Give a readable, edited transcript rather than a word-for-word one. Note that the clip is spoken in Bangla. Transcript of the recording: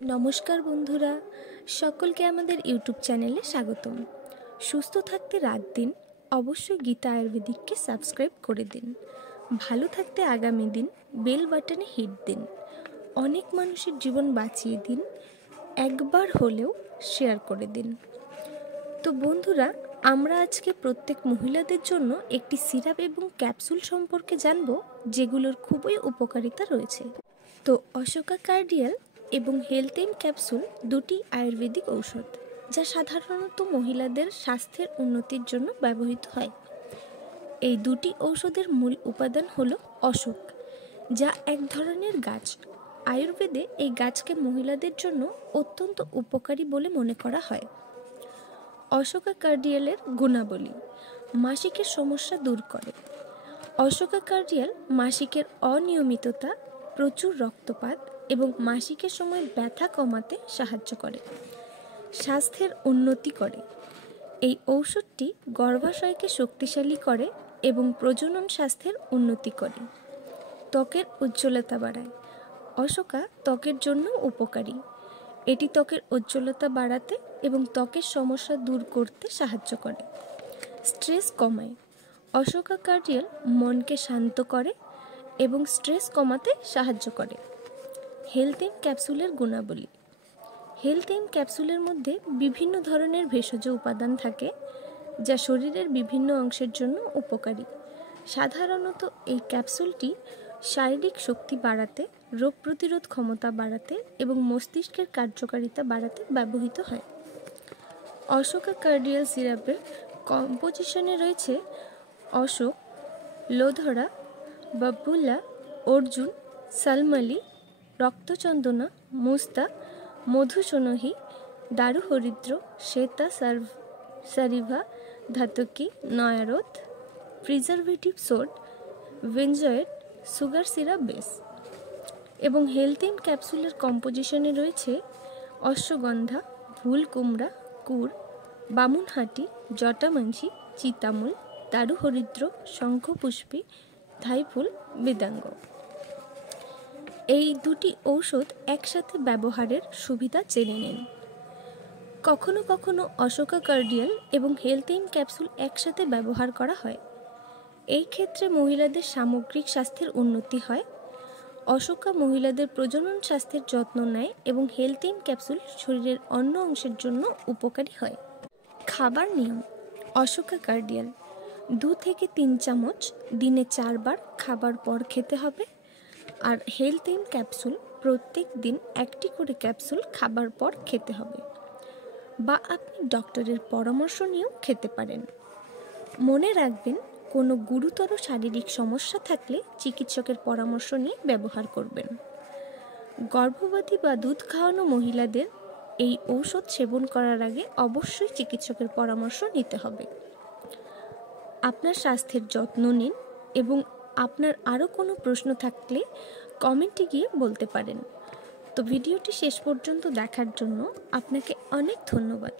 নমস্কার বন্ধুরা, সকলকে আমাদের ইউটিউব চ্যানেলে স্বাগতম। সুস্থ থাকতে রাত দিন, অবশ্যই গীতা আয়ুর্বেদিককে সাবস্ক্রাইব করে দিন। ভালো থাকতে আগামী দিন বেল বাটনে হিট দিন। অনেক মানুষের জীবন বাঁচিয়ে দিন, একবার হলেও শেয়ার করে দিন। তো বন্ধুরা, আমরা আজকে প্রত্যেক মহিলাদের জন্য একটি সিরাপ এবং ক্যাপসুল সম্পর্কে জানব, যেগুলোর খুবই উপকারিতা রয়েছে। তো অশোকা কার্ডিয়াল এবং হেলথ ক্যাপসুল দুটি আয়ুর্বেদিক ঔষধ, যা সাধারণত মহিলাদের স্বাস্থ্যের উন্নতির জন্য ব্যবহৃত হয়। এই দুটি ঔষধের মূল উপাদান হলো অশোক, যা এক ধরনের গাছ। আয়ুর্বেদে এই গাছকে মহিলাদের জন্য অত্যন্ত উপকারী বলে মনে করা হয়। অশোকা কার্ডিয়ালের গুণাবলী: মাসিকের সমস্যা দূর করে। অশোকা কার্ডিয়াল মাসিকের অনিয়মিততা, প্রচুর রক্তপাত এবং মাসিকের সময় ব্যথা কমাতে সাহায্য করে। স্বাস্থ্যের উন্নতি করে। এই ঔষধটি গর্ভাশয়কে শক্তিশালী করে এবং প্রজনন স্বাস্থ্যের উন্নতি করে। ত্বকের উজ্জ্বলতা বাড়ায়। অশোকা ত্বকের জন্য উপকারী। এটি ত্বকের উজ্জ্বলতা বাড়াতে এবং ত্বকের সমস্যা দূর করতে সাহায্য করে। স্ট্রেস কমায়। অশোকা কার্ডিয়াল মনকে শান্ত করে এবং স্ট্রেস কমাতে সাহায্য করে। হেলথ ক্যাপসুলের গুণাবলী: হেলথ ক্যাপসুলের মধ্যে বিভিন্ন ধরনের ভেষজ উপাদান থাকে, যা শরীরের বিভিন্ন অংশের জন্য উপকারী। সাধারণত এই ক্যাপসুলটি শারীরিক শক্তি বাড়াতে, রোগ প্রতিরোধ ক্ষমতা বাড়াতে এবং মস্তিষ্কের কার্যকারিতা বাড়াতে ব্যবহৃত হয়। অশোকা কার্ডিয়াল সিরাপের কম্পোজিশনে রয়েছে অশোক, লোধরা, বাবুলা, অর্জুন, সালমালি, রক্তচন্দনা, মুস্তা, মধুসোনহি, দারুহরিদ্র, শ্বেতা সারিভা, ধাতকি, নয়ারথ, preservative sodium, benzoate, sugar syrup base. এবং হেলথ ক্যাপসুলের কম্পোজিশনে রয়েছে অশ্বগন্ধা, ভুল কুমড়া, কুর, বামুনহাটি, জটামাঞ্ঝি, চিতামূল, দারুহরিদ্র, শঙ্খপুষ্পী, থাইফুল, মৃদাঙ্গ। এই দুটি ঔষধ একসাথে ব্যবহারের সুবিধা জেনে নিন। কখনো কখনো অশোকা কার্ডিয়াল এবং হেলথ ক্যাপসুল একসাথে ব্যবহার করা হয়। এই ক্ষেত্রে মহিলাদের সামগ্রিক স্বাস্থ্যের উন্নতি হয়। অশোকা মহিলাদের প্রজনন স্বাস্থ্যের যত্ন নেয় এবং হেলথ ক্যাপসুল শরীরের অন্য অংশের জন্য উপকারী হয়। খাবার নিয়ম: অশোকা কার্ডিয়াল 2 থেকে 3 চামচ দিনে 4 বার খাবার পর খেতে হবে। আর হেলথ ক্যাপসুল প্রত্যেক দিন 1টি করে ক্যাপসুল খাবার পর খেতে হবে, বা আপনি ডক্টরের পরামর্শ নিয়েও খেতে পারেন। মনে রাখবেন, কোনো গুরুতর শারীরিক সমস্যা থাকলে চিকিৎসকের পরামর্শ নিয়ে ব্যবহার করবেন। গর্ভবতী বা দুধ খাওয়ানো মহিলাদের এই ঔষধ সেবন করার আগে অবশ্যই চিকিৎসকের পরামর্শ নিতে হবে। আপনার স্বাস্থ্যের যত্ন নিন এবং আপনার আরও কোনো প্রশ্ন থাকলে কমেন্টে গিয়ে বলতে পারেন। তো ভিডিওটি শেষ পর্যন্ত দেখার জন্য আপনাকে অনেক ধন্যবাদ।